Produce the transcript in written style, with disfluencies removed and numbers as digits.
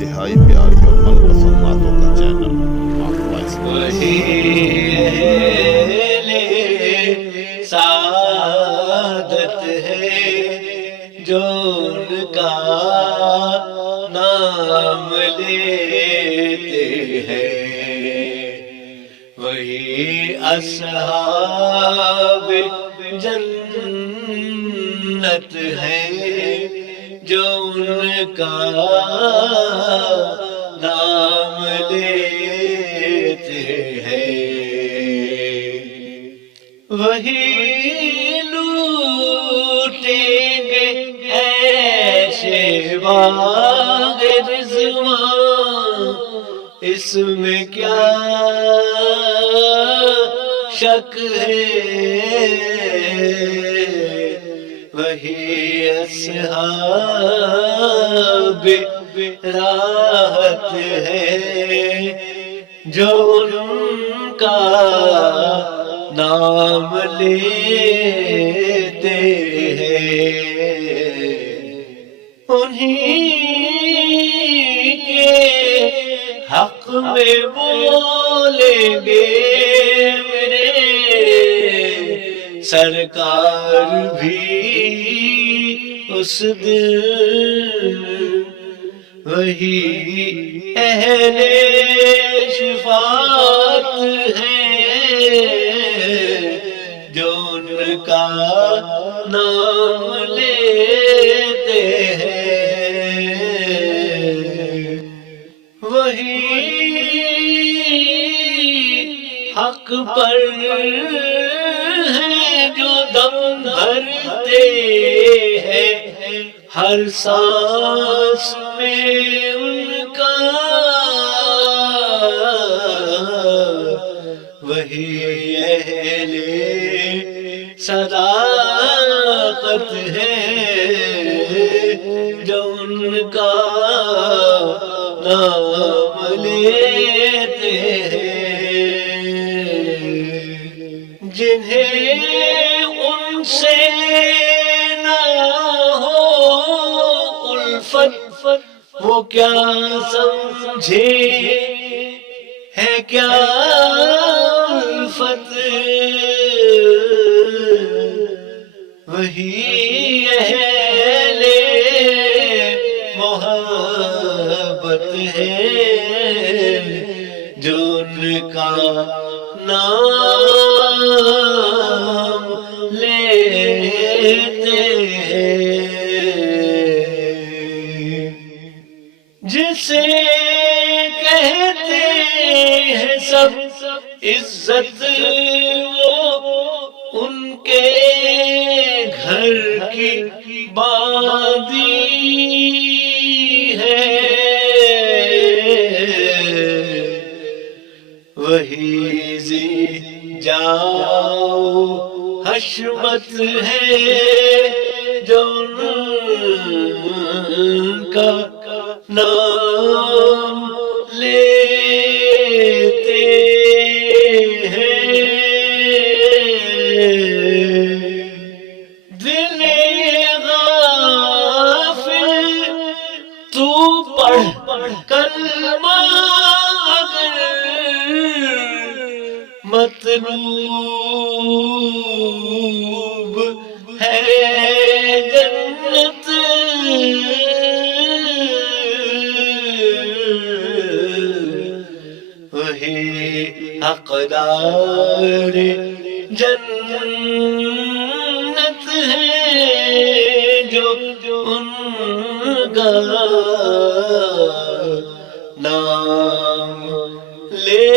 انتہائی پیاری اور من پسند باتوں کا چینل وہی اہل سعادت ہے جو ان کا نام لیتے ہیں، وہی اصحاب جنت ہے جو ان کا نام لیتے ہیں، وہی لوٹیں گے عیش باغ رضوان، اس میں کیا شک ہے، وہی اصحاب راحت ہے جو ان کا نام لیتے ہیں، انہیں کے حق میں بولیں گے میرے سرکار بھی اس دن، وہی اہل شفاعت ہے جو ان کا نام لیتے ہیں، وہی حق پر ہیں جو دم بھرتے ہیں، ہر سانس میں ان کا، وہی اہل صداقت ہے جو ان کا نام لیتے ہیں، جنہیں ان سے نہ ہو الفت وہ کیا سمجھے ہے کیا الفت، وہی اہل محبت ہے جو ان کا نام لیتے ہیں، جسے کہتے ہیں سب عزت وہ ان کے گھر کی بادی ہے، وہی زی جاؤ حشمت ہے جو ان کا نام لیتے ہیں، دل غافل تو پڑھ کلمہ اگر مطلوب ہے جنت، وہی حقدار جنت ہے جو ان کا نام لے